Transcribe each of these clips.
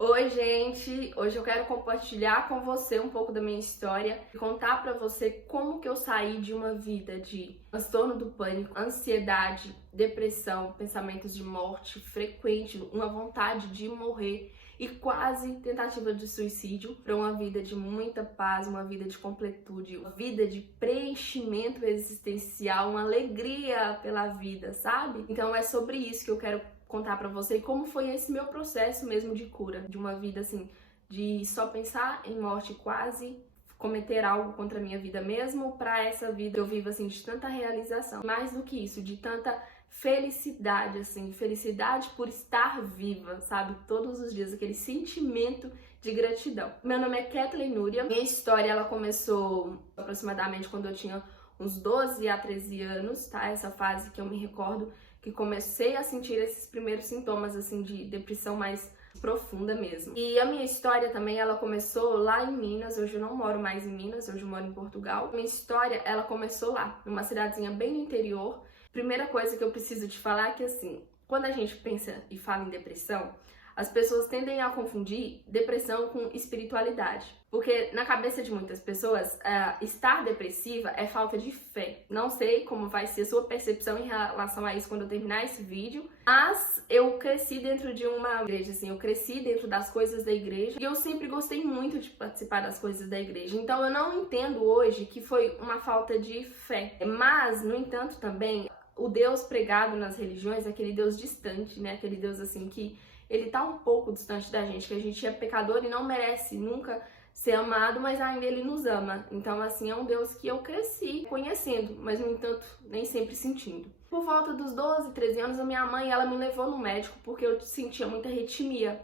Oi, gente! Hoje eu quero compartilhar com você um pouco da minha história e contar pra você como que eu saí de uma vida de transtorno do pânico, ansiedade, depressão, pensamentos de morte frequente, uma vontade de morrer e quase tentativa de suicídio para uma vida de muita paz, uma vida de completude, uma vida de preenchimento existencial, uma alegria pela vida, sabe? Então é sobre isso que eu quero contar pra você como foi esse meu processo mesmo de cura, de uma vida assim, de só pensar em morte, quase cometer algo contra a minha vida mesmo, pra essa vida eu vivo assim de tanta realização, mais do que isso, de tanta felicidade assim, felicidade por estar viva, sabe? Todos os dias aquele sentimento de gratidão. Meu nome é Kathleen Núria. Minha história ela começou aproximadamente quando eu tinha uns 12 a 13 anos, tá? Essa fase que eu me recordo que comecei a sentir esses primeiros sintomas assim de depressão mais profunda mesmo. E a minha história também, ela começou lá em Minas. Hoje eu não moro mais em Minas, hoje eu moro em Portugal. Minha história, ela começou lá, numa cidadezinha bem no interior. Primeira coisa que eu preciso te falar é que assim, quando a gente pensa e fala em depressão, as pessoas tendem a confundir depressão com espiritualidade. Porque na cabeça de muitas pessoas, estar depressiva é falta de fé. Não sei como vai ser a sua percepção em relação a isso quando eu terminar esse vídeo. Mas eu cresci dentro de uma igreja, assim, eu cresci dentro das coisas da igreja. E eu sempre gostei muito de participar das coisas da igreja. Então eu não entendo hoje que foi uma falta de fé. Mas, no entanto, também, o Deus pregado nas religiões é aquele Deus distante, né? Aquele Deus, assim, que ele tá um pouco distante da gente, que a gente é pecador e não merece nunca ser amado, mas ainda ele nos ama. Então, assim, é um Deus que eu cresci conhecendo, mas, no entanto, nem sempre sentindo. Por volta dos 12, 13 anos, a minha mãe, ela me levou no médico porque eu sentia muita arritmia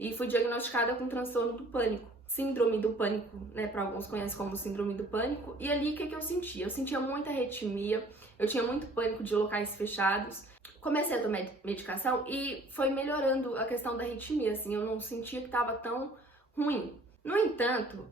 e fui diagnosticada com transtorno do pânico. Síndrome do pânico, né, para alguns conhecem como síndrome do pânico. E ali, o que eu sentia? Eu sentia muita arritmia, eu tinha muito pânico de locais fechados. Comecei a tomar medicação e foi melhorando a questão da arritmia, assim, eu não sentia que estava tão ruim. No entanto,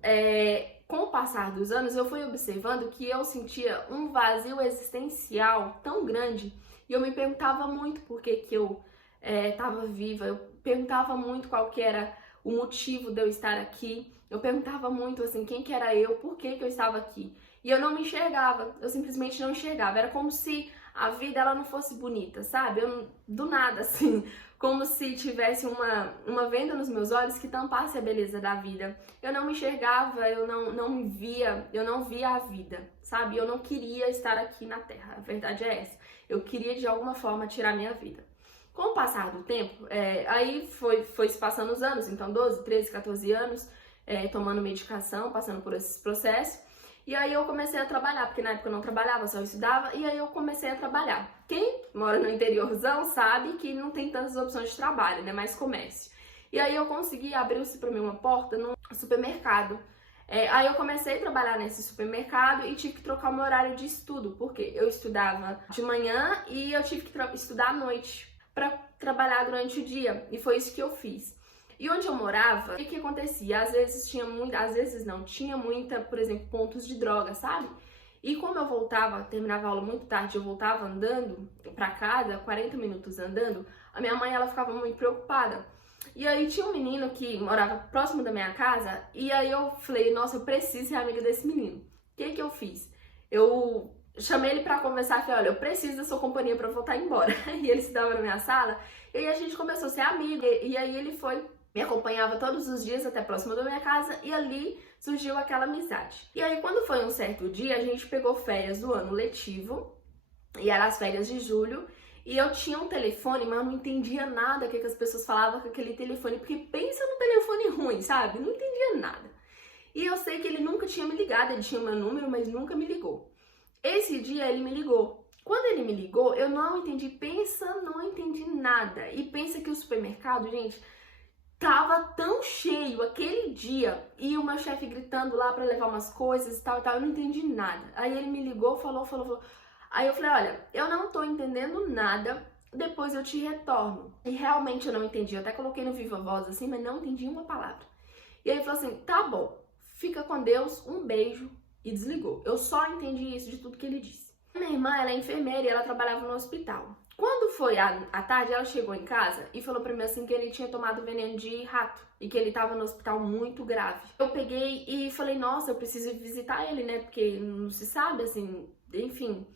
com o passar dos anos, eu fui observando que eu sentia um vazio existencial tão grande e eu me perguntava muito por que eu estava viva, eu perguntava muito qual que era o motivo de eu estar aqui, eu perguntava muito, assim, quem que era eu, por que eu estava aqui. E eu não me enxergava, eu simplesmente não enxergava, era como se a vida ela não fosse bonita, sabe? Eu, do nada, assim, como se tivesse uma venda nos meus olhos que tampasse a beleza da vida. Eu não me enxergava, eu não me via, eu não via a vida, sabe? Eu não queria estar aqui na Terra, a verdade é essa. Eu queria, de alguma forma, tirar minha vida. Com o passar do tempo, aí foi se passando os anos, então 12, 13, 14 anos, tomando medicação, passando por esses processos. E aí eu comecei a trabalhar, porque na época eu não trabalhava, só estudava, e aí eu comecei a trabalhar. Quem mora no interiorzão sabe que não tem tantas opções de trabalho, né, mais comércio. E aí eu consegui, abriu-se para mim uma porta num supermercado. Aí eu comecei a trabalhar nesse supermercado e tive que trocar o meu horário de estudo, porque eu estudava de manhã e eu tive que estudar à noite para trabalhar durante o dia, e foi isso que eu fiz. E onde eu morava, o que acontecia? Às vezes tinha muita, às vezes não, tinha muita, por exemplo, pontos de droga, sabe? E como eu voltava, terminava a aula muito tarde, eu voltava andando pra casa, 40 minutos andando, a minha mãe, ela ficava muito preocupada. E aí tinha um menino que morava próximo da minha casa, e aí eu falei, nossa, eu preciso ser amiga desse menino. O que eu fiz? Eu chamei ele pra conversar e falei, olha, eu preciso da sua companhia pra voltar embora. E ele estudava na minha sala, e aí a gente começou a ser amigo, e aí ele me acompanhava todos os dias até próximo da minha casa e ali surgiu aquela amizade. E aí quando foi um certo dia, a gente pegou férias do ano letivo, e eram as férias de julho, e eu tinha um telefone, mas eu não entendia nada que as pessoas falavam com aquele telefone, porque pensa num telefone ruim, sabe? Não entendia nada. E eu sei que ele nunca tinha me ligado, ele tinha o meu número, mas nunca me ligou. Esse dia ele me ligou. Quando ele me ligou, eu não entendi, não entendi nada. E pensa que o supermercado, gente, tava tão cheio aquele dia, e o meu chefe gritando lá pra levar umas coisas e tal, eu não entendi nada. Aí ele me ligou, falou. Aí eu falei, olha, eu não tô entendendo nada, depois eu te retorno. E realmente eu não entendi, eu até coloquei no Viva Voz assim, mas não entendi uma palavra. E aí ele falou assim, tá bom, fica com Deus, um beijo, e desligou. Eu só entendi isso de tudo que ele disse. Minha irmã, ela é enfermeira e ela trabalhava no hospital. Quando foi à tarde, ela chegou em casa e falou pra mim assim que ele tinha tomado veneno de rato. e que ele tava no hospital muito grave. Eu peguei e falei, nossa, eu preciso visitar ele, né? Porque não se sabe, assim, enfim.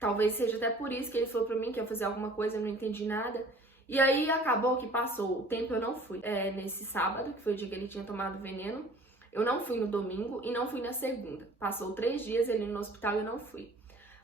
Talvez seja até por isso que ele falou pra mim que ia fazer alguma coisa, eu não entendi nada. E aí acabou que passou o tempo, eu não fui. Nesse sábado, que foi o dia que ele tinha tomado veneno, eu não fui no domingo e não fui na segunda. Passou 3 dias ele no hospital e eu não fui.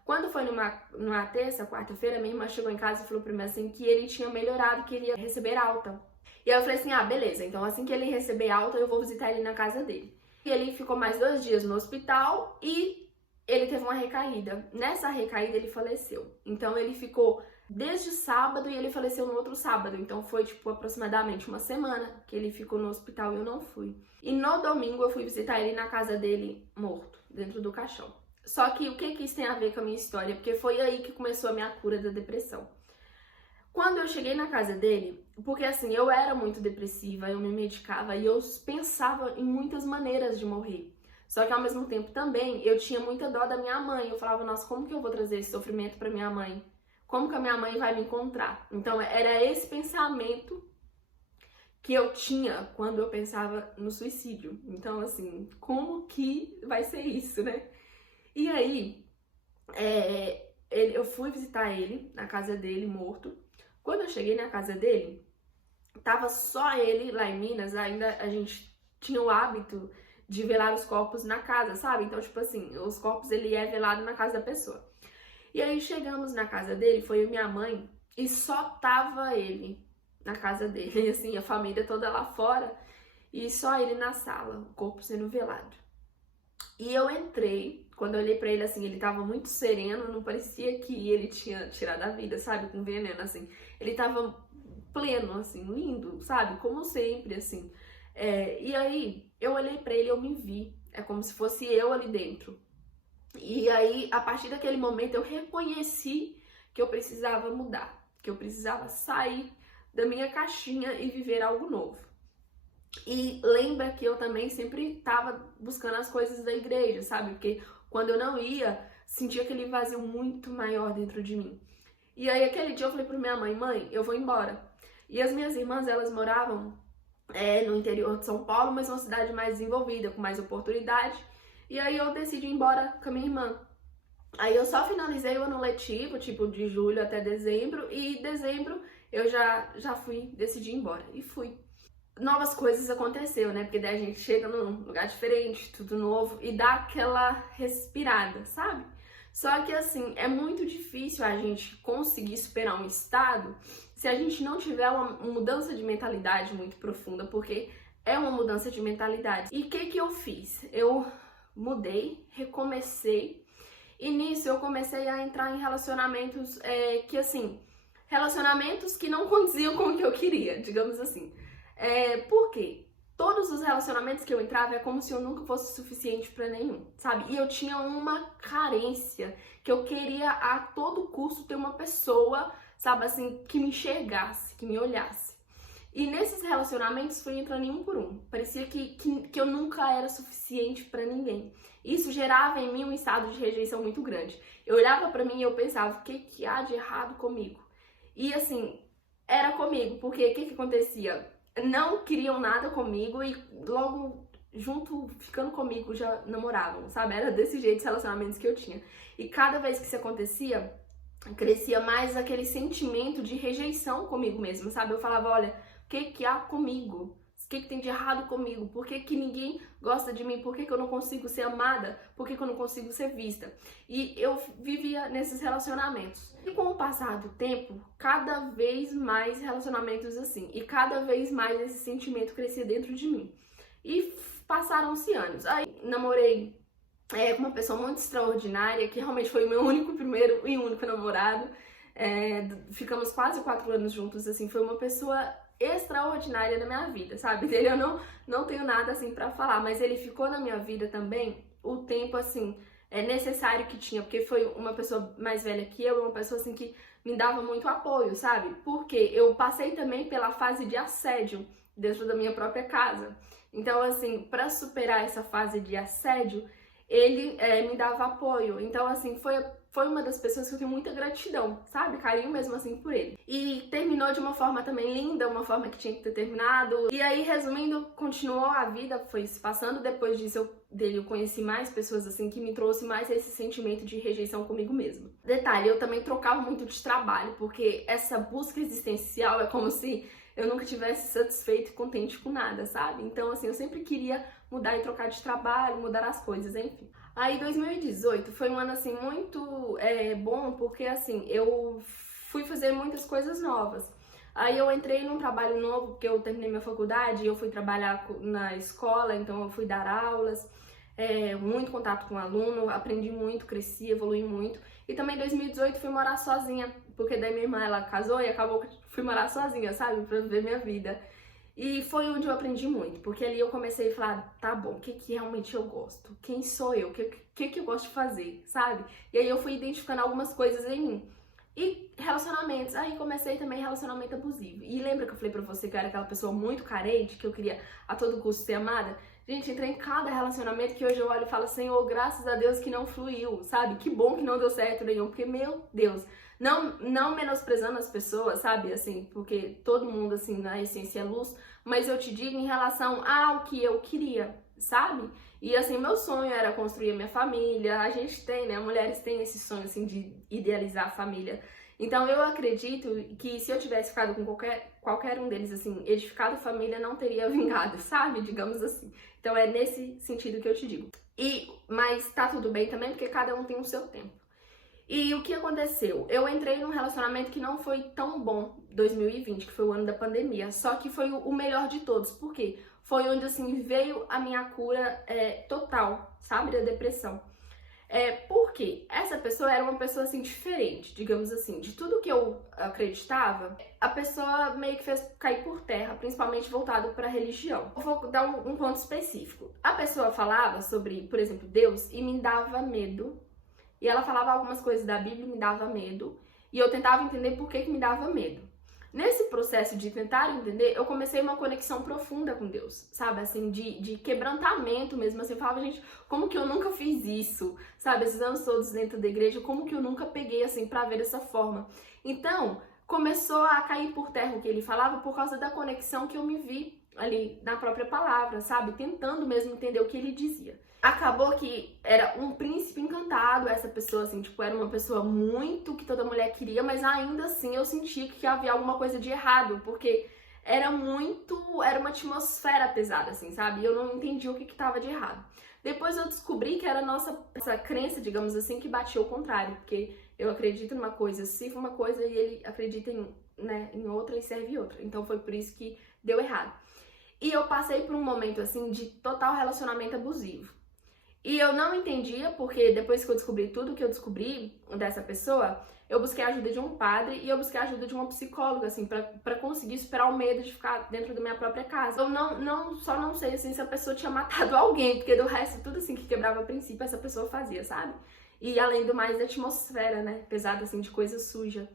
Quando foi numa terça, quarta-feira, minha irmã chegou em casa e falou pra mim assim que ele tinha melhorado, que ele ia receber alta. E aí eu falei assim, ah, beleza, então assim que ele receber alta, eu vou visitar ele na casa dele. E ele ficou mais 2 dias no hospital e ele teve uma recaída. Nessa recaída ele faleceu. Então ele ficou desde sábado e ele faleceu no outro sábado. Então foi tipo aproximadamente uma semana que ele ficou no hospital e eu não fui. E no domingo eu fui visitar ele na casa dele morto, dentro do caixão. Só que o que isso tem a ver com a minha história? Porque foi aí que começou a minha cura da depressão. Quando eu cheguei na casa dele, porque assim, eu era muito depressiva, eu me medicava e eu pensava em muitas maneiras de morrer. Só que ao mesmo tempo também eu tinha muita dó da minha mãe. Eu falava, nossa, como que eu vou trazer esse sofrimento pra minha mãe? Como que a minha mãe vai me encontrar? Então era esse pensamento que eu tinha quando eu pensava no suicídio. Então assim, como que vai ser isso, né? E aí, eu fui visitar ele na casa dele, morto. Quando eu cheguei na casa dele, tava só ele lá em Minas. Ainda a gente tinha o hábito de velar os corpos na casa, sabe? Então, tipo assim, os corpos ele é velado na casa da pessoa. E aí chegamos na casa dele, foi eu e minha mãe, e só tava ele na casa dele, e assim, a família toda lá fora, e só ele na sala, o corpo sendo velado. E eu entrei, quando eu olhei pra ele, assim, ele tava muito sereno, não parecia que ele tinha tirado a vida, sabe? Com veneno, assim. Ele tava pleno, assim, lindo, sabe? Como sempre, assim. E aí, eu olhei pra ele e eu me vi. É como se fosse eu ali dentro. E aí, a partir daquele momento, eu reconheci que eu precisava mudar. Que eu precisava sair da minha caixinha e viver algo novo. E lembra que eu também sempre tava buscando as coisas da igreja, sabe? Porque quando eu não ia, sentia aquele vazio muito maior dentro de mim. E aí, aquele dia eu falei pra minha mãe, mãe, eu vou embora. E as minhas irmãs, elas moravam no interior de São Paulo, mas uma cidade mais desenvolvida, com mais oportunidade. E aí eu decidi ir embora com a minha irmã. Aí eu só finalizei o ano letivo, tipo de julho até dezembro, e em dezembro eu já decidi ir embora. E fui. Novas coisas aconteceu, né? Porque daí a gente chega num lugar diferente, tudo novo, e dá aquela respirada, sabe? Só que assim, é muito difícil a gente conseguir superar um estado se a gente não tiver uma mudança de mentalidade muito profunda, porque é uma mudança de mentalidade. E o que eu fiz? Eu mudei, recomecei, e nisso eu comecei a entrar em relacionamentos relacionamentos que não condiziam com o que eu queria, digamos assim. Por quê? Todos os relacionamentos que eu entrava é como se eu nunca fosse suficiente pra nenhum, sabe? E eu tinha uma carência que eu queria a todo custo ter uma pessoa, sabe, assim, que me enxergasse, que me olhasse. E nesses relacionamentos fui entrando em um por um. Parecia que eu nunca era suficiente pra ninguém. Isso gerava em mim um estado de rejeição muito grande. Eu olhava pra mim e eu pensava, o que há de errado comigo? E assim, era comigo, porque o que acontecia? Não queriam nada comigo e logo junto, ficando comigo, já namoravam, sabe? Era desse jeito os relacionamentos que eu tinha. E cada vez que isso acontecia, crescia mais aquele sentimento de rejeição comigo mesma, sabe? Eu falava, olha, o que há comigo? O que tem de errado comigo? Por que ninguém gosta de mim? Por que eu não consigo ser amada? Por que eu não consigo ser vista? E eu vivia nesses relacionamentos. E com o passar do tempo, cada vez mais relacionamentos assim. E cada vez mais esse sentimento crescia dentro de mim. E passaram-se anos. Aí namorei com uma pessoa muito extraordinária, que realmente foi o meu primeiro e único namorado. Ficamos quase 4 anos juntos, assim. Foi uma pessoa extraordinária na minha vida, sabe? Dele eu não tenho nada assim pra falar, mas ele ficou na minha vida também o tempo assim necessário que tinha, porque foi uma pessoa mais velha que eu, uma pessoa assim que me dava muito apoio, sabe? Porque eu passei também pela fase de assédio dentro da minha própria casa. Então assim, pra superar essa fase de assédio, ele me dava apoio. Então assim, foi uma das pessoas que eu tenho muita gratidão, sabe? Carinho mesmo assim por ele. E terminou de uma forma também linda, uma forma que tinha que ter terminado. E aí, resumindo, continuou a vida, foi se passando. Depois disso, eu conheci mais pessoas assim que me trouxe mais esse sentimento de rejeição comigo mesma. Detalhe, eu também trocava muito de trabalho, porque essa busca existencial é como se eu nunca tivesse satisfeito e contente com nada, sabe? Então, assim, eu sempre queria mudar e trocar de trabalho, mudar as coisas, enfim. Aí 2018 foi um ano assim muito bom, porque assim, eu fui fazer muitas coisas novas. Aí eu entrei num trabalho novo, porque eu terminei minha faculdade e eu fui trabalhar na escola, então eu fui dar aulas, muito contato com aluno, aprendi muito, cresci, evolui muito. E também em 2018 fui morar sozinha, porque daí minha irmã ela casou e acabou que fui morar sozinha, sabe, pra viver minha vida. E foi onde eu aprendi muito, porque ali eu comecei a falar, tá bom, o que realmente eu gosto? Quem sou eu? O que eu gosto de fazer, sabe? E aí eu fui identificando algumas coisas em mim. E relacionamentos, aí comecei também relacionamento abusivo. E lembra que eu falei pra você que eu era aquela pessoa muito carente, que eu queria a todo custo ser amada? Gente, entrei em cada relacionamento que hoje eu olho e falo, Senhor, graças a Deus que não fluiu, sabe? Que bom que não deu certo nenhum, porque, meu Deus, não menosprezando as pessoas, sabe? Assim, porque todo mundo, assim, na essência é luz, mas eu te digo em relação ao que eu queria, sabe? E, assim, meu sonho era construir a minha família, a gente tem, né? Mulheres têm esse sonho, assim, de idealizar a família. Então, eu acredito que se eu tivesse ficado com qualquer um deles, assim, edificado família, não teria vingado, sabe? Digamos assim. Então, é nesse sentido que eu te digo. Mas tá tudo bem também, porque cada um tem o seu tempo. E o que aconteceu? Eu entrei num relacionamento que não foi tão bom, 2020, que foi o ano da pandemia, só que foi o melhor de todos. Por quê? Foi onde, assim, veio a minha cura total, sabe? Da depressão. Porque essa pessoa era uma pessoa, assim, diferente, digamos assim. De tudo que eu acreditava, a pessoa meio que fez cair por terra, principalmente voltado para a religião. Eu vou dar um ponto específico. A pessoa falava sobre, por exemplo, Deus e me dava medo. E ela falava algumas coisas da Bíblia e me dava medo. E eu tentava entender por que me dava medo. Nesse processo de tentar entender, eu comecei uma conexão profunda com Deus, sabe? Assim, de quebrantamento mesmo. Assim, eu falava, gente, como que eu nunca fiz isso? Sabe? Esses anos todos dentro da igreja, como que eu nunca peguei, assim, pra ver dessa forma? Então, começou a cair por terra o que ele falava por causa da conexão que eu me vi ali na própria palavra, sabe? Tentando mesmo entender o que ele dizia. Acabou que era um príncipe encantado, essa pessoa, assim, tipo, era uma pessoa muito que toda mulher queria, mas ainda assim eu sentia que havia alguma coisa de errado, porque era uma atmosfera pesada, assim, sabe? E eu não entendia o que tava de errado. Depois eu descobri que era essa crença, digamos assim, que batia o contrário, porque eu acredito numa coisa, sirvo uma coisa e ele acredita em outra e serve outra. Então foi por isso que deu errado. E eu passei por um momento, assim, de total relacionamento abusivo. E eu não entendia, porque depois que eu descobri tudo que eu descobri dessa pessoa, eu busquei a ajuda de um padre e eu busquei a ajuda de uma psicóloga, assim, pra conseguir superar o medo de ficar dentro da minha própria casa. Eu só não sei, assim, se a pessoa tinha matado alguém, porque do resto, tudo, assim, que quebrava princípio, essa pessoa fazia, sabe? E além do mais, da atmosfera, né, pesada, assim, de coisa suja.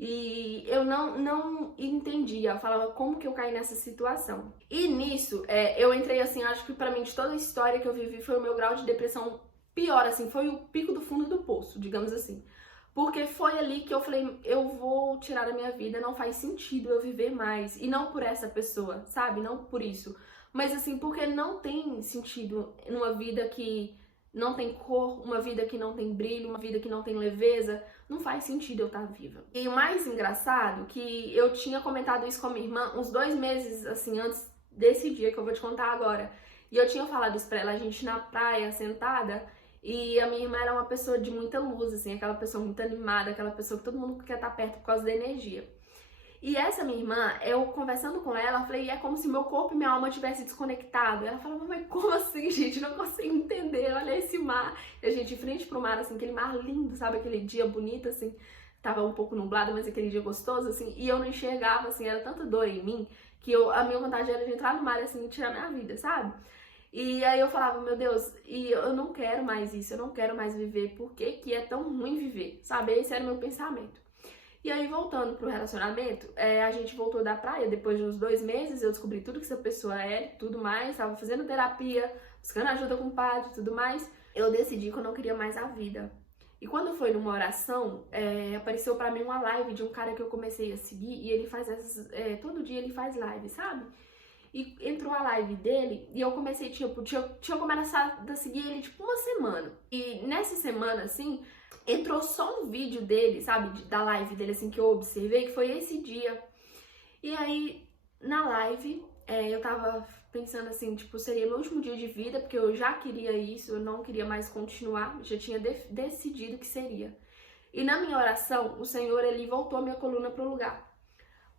E eu não entendia, eu falava como que eu caí nessa situação. E nisso, eu entrei assim, acho que pra mim, de toda a história que eu vivi, foi o meu grau de depressão pior, assim, foi o pico do fundo do poço, digamos assim. Porque foi ali que eu falei, eu vou tirar da minha vida, não faz sentido eu viver mais. E não por essa pessoa, sabe? Não por isso. Mas assim, porque não tem sentido numa vida que não tem cor, uma vida que não tem brilho, uma vida que não tem leveza, não faz sentido eu estar viva. E o mais engraçado, que eu tinha comentado isso com a minha irmã uns 2 meses, assim, antes desse dia que eu vou te contar agora. E eu tinha falado isso pra ela, a gente na praia, sentada, e a minha irmã era uma pessoa de muita luz, assim, aquela pessoa muito animada, aquela pessoa que todo mundo quer estar perto por causa da energia. E essa minha irmã, eu conversando com ela, falei, é como se meu corpo e minha alma tivessem desconectado. Ela falava, mas como assim, gente? Não consigo entender, olha esse mar. E a gente, em frente pro mar, assim, aquele mar lindo, sabe? Aquele dia bonito, assim, tava um pouco nublado, mas aquele dia gostoso, assim. E eu não enxergava, assim, era tanta dor em mim, que a minha vontade era de entrar no mar, assim, e tirar minha vida, sabe? E aí eu falava, meu Deus, e eu não quero mais isso, eu não quero mais viver, por que é tão ruim viver, sabe? Esse era o meu pensamento. E aí, voltando pro relacionamento, a gente voltou da praia, depois de uns 2 meses, eu descobri tudo que essa pessoa é, tudo mais, tava fazendo terapia, buscando ajuda com o padre, tudo mais. Eu decidi que eu não queria mais a vida. E quando foi numa oração, apareceu pra mim uma live de um cara que eu comecei a seguir, e ele faz todo dia ele faz live, sabe? E entrou a live dele, e eu comecei, tipo, tinha começado a seguir ele, tipo, uma semana. E nessa semana, assim, entrou só um vídeo dele, sabe, da live dele, assim, que eu observei, que foi esse dia. E aí, na live, eu tava pensando assim, tipo, seria meu último dia de vida, porque eu já queria isso, eu não queria mais continuar, já tinha decidido que seria. E na minha oração, o Senhor, ele voltou a minha coluna pro lugar.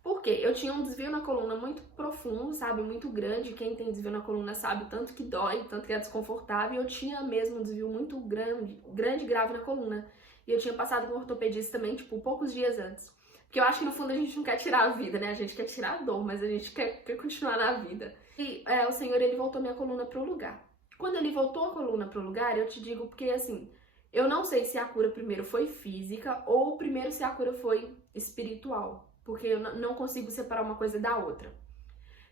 Por quê? Eu tinha um desvio na coluna muito profundo, sabe? Muito grande. Quem tem desvio na coluna sabe o tanto que dói, tanto que é desconfortável. E eu tinha mesmo um desvio muito grande e grave na coluna. E eu tinha passado com um ortopedista também, tipo, poucos dias antes. Porque eu acho que no fundo a gente não quer tirar a vida, né? A gente quer tirar a dor, mas a gente quer continuar na vida. E o Senhor, ele voltou minha coluna pro lugar. Quando ele voltou a coluna pro lugar, eu te digo porque, assim, eu não sei se a cura primeiro foi física ou primeiro se a cura foi espiritual. Porque eu não consigo separar uma coisa da outra.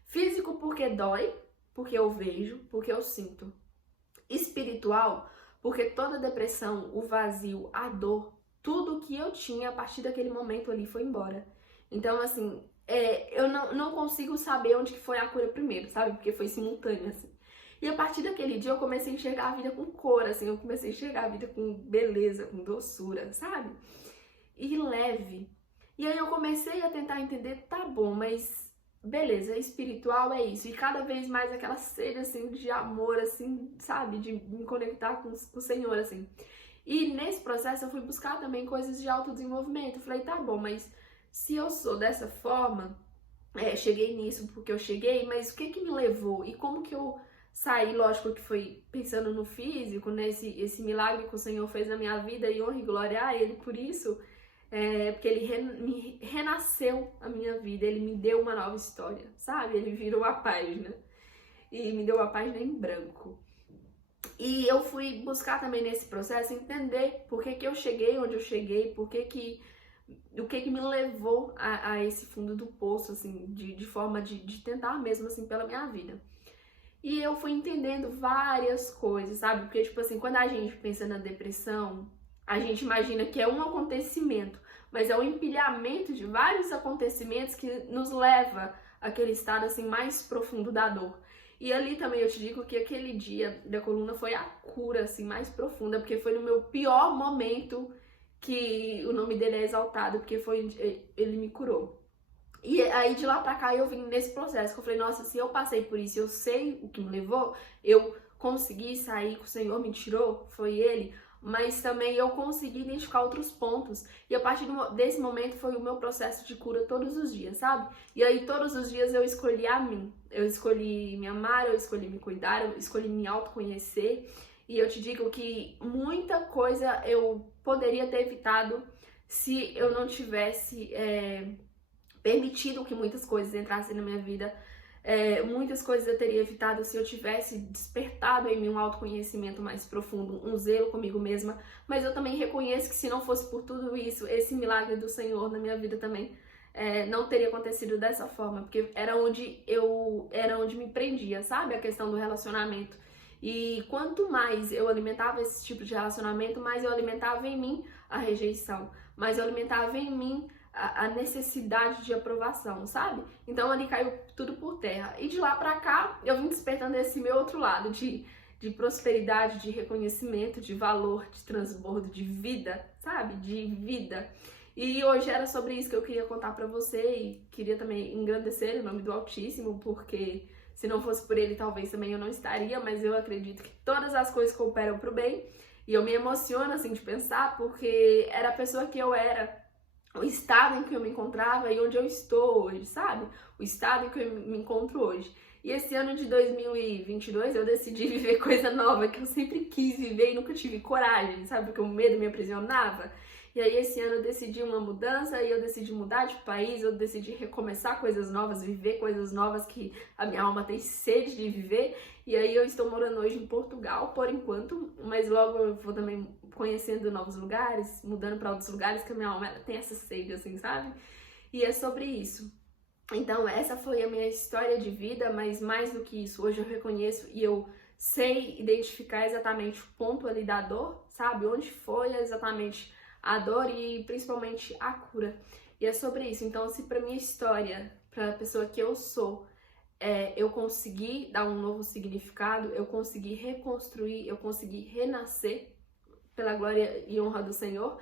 Físico porque dói, porque eu vejo, porque eu sinto. Espiritual porque toda depressão, o vazio, a dor, tudo que eu tinha a partir daquele momento ali foi embora. Então, assim, eu não consigo saber onde que foi a cura primeiro, sabe? Porque foi simultâneo, assim. E a partir daquele dia eu comecei a enxergar a vida com cor, assim. Eu comecei a enxergar a vida com beleza, com doçura, sabe? E leve. E aí eu comecei a tentar entender, tá bom, mas beleza, espiritual é isso. E cada vez mais aquela sede, assim, de amor, assim, sabe? De me conectar com o Senhor, assim. E nesse processo eu fui buscar também coisas de autodesenvolvimento. Eu falei, tá bom, mas se eu sou dessa forma, cheguei nisso porque eu cheguei, mas o que que me levou? E como que eu saí? Lógico que foi pensando no físico, né? Esse milagre que o Senhor fez na minha vida e honra e glória a Ele por isso. Porque ele me renasceu a minha vida, ele me deu uma nova história, sabe? Ele virou a página e me deu a página em branco. E eu fui buscar também nesse processo entender por que que eu cheguei onde eu cheguei, o que que me levou a esse fundo do poço, assim, de forma de tentar mesmo, assim, pela minha vida. E eu fui entendendo várias coisas, sabe? Porque, tipo assim, quando a gente pensa na depressão, a gente imagina que é um acontecimento, mas é um empilhamento de vários acontecimentos que nos leva àquele estado assim mais profundo da dor. E ali também eu te digo que aquele dia da coluna foi a cura assim mais profunda, porque foi no meu pior momento que o nome dele é exaltado, porque ele me curou. E aí de lá pra cá eu vim nesse processo, que eu falei, nossa, se eu passei por isso, eu sei o que me levou, eu consegui sair, que o Senhor me tirou, foi Ele, mas também eu consegui identificar outros pontos. E a partir desse momento foi o meu processo de cura todos os dias, sabe? E aí todos os dias eu escolhi a mim. Eu escolhi me amar, eu escolhi me cuidar, eu escolhi me autoconhecer. E eu te digo que muita coisa eu poderia ter evitado se eu não tivesse permitido que muitas coisas entrassem na minha vida. Muitas coisas eu teria evitado se eu tivesse despertado em mim um autoconhecimento mais profundo, um zelo comigo mesma, mas eu também reconheço que se não fosse por tudo isso, esse milagre do Senhor na minha vida também não teria acontecido dessa forma, porque era onde me prendia, sabe? A questão do relacionamento. E quanto mais eu alimentava esse tipo de relacionamento, mais eu alimentava em mim a rejeição, mais eu alimentava em mim a necessidade de aprovação, sabe? Então ali caiu tudo por terra. E de lá pra cá, eu vim despertando esse meu outro lado de prosperidade, de reconhecimento, de valor, de transbordo, de vida, sabe? De vida. E hoje era sobre isso que eu queria contar pra você e queria também engrandecer o nome do Altíssimo, porque se não fosse por ele, talvez também eu não estaria, mas eu acredito que todas as coisas cooperam pro bem. E eu me emociono, assim, de pensar, porque era a pessoa que eu era, o estado em que eu me encontrava e onde eu estou hoje, sabe? O estado em que eu me encontro hoje. E esse ano de 2022 eu decidi viver coisa nova que eu sempre quis viver e nunca tive coragem, sabe? Porque o medo me aprisionava. E aí esse ano eu decidi uma mudança e eu decidi mudar de país, eu decidi recomeçar coisas novas, viver coisas novas que a minha alma tem sede de viver. E aí eu estou morando hoje em Portugal, por enquanto, mas logo eu vou também conhecendo novos lugares, mudando para outros lugares, que a minha alma ela tem essa sede, assim, sabe? E é sobre isso. Então essa foi a minha história de vida, mas mais do que isso, hoje eu reconheço e eu sei identificar exatamente o ponto ali da dor, sabe? Onde foi exatamente a dor e principalmente a cura. E é sobre isso. Então, se pra minha história, pra pessoa que eu sou, eu consegui dar um novo significado, eu consegui reconstruir, eu consegui renascer pela glória e honra do Senhor,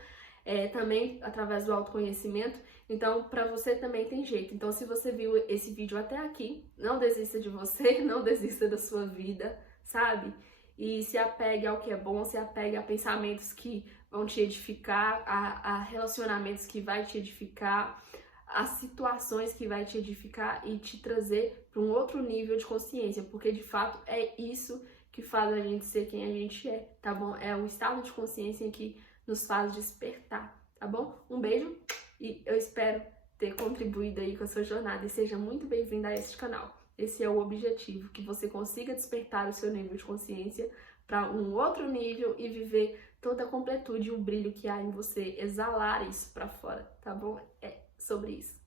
também através do autoconhecimento. Então, para você também tem jeito. Então, se você viu esse vídeo até aqui, não desista de você, não desista da sua vida, sabe? E se apegue ao que é bom, se apegue a pensamentos que vão te edificar, a relacionamentos que vai te edificar, as situações que vai te edificar e te trazer para um outro nível de consciência, porque de fato é isso que faz a gente ser quem a gente é, tá bom? É o estado de consciência que nos faz despertar, tá bom? Um beijo e eu espero ter contribuído aí com a sua jornada e seja muito bem-vinda a este canal. Esse é o objetivo, que você consiga despertar o seu nível de consciência para um outro nível e viver toda a completude e o brilho que há em você, exalar isso para fora, tá bom? É sobre isso.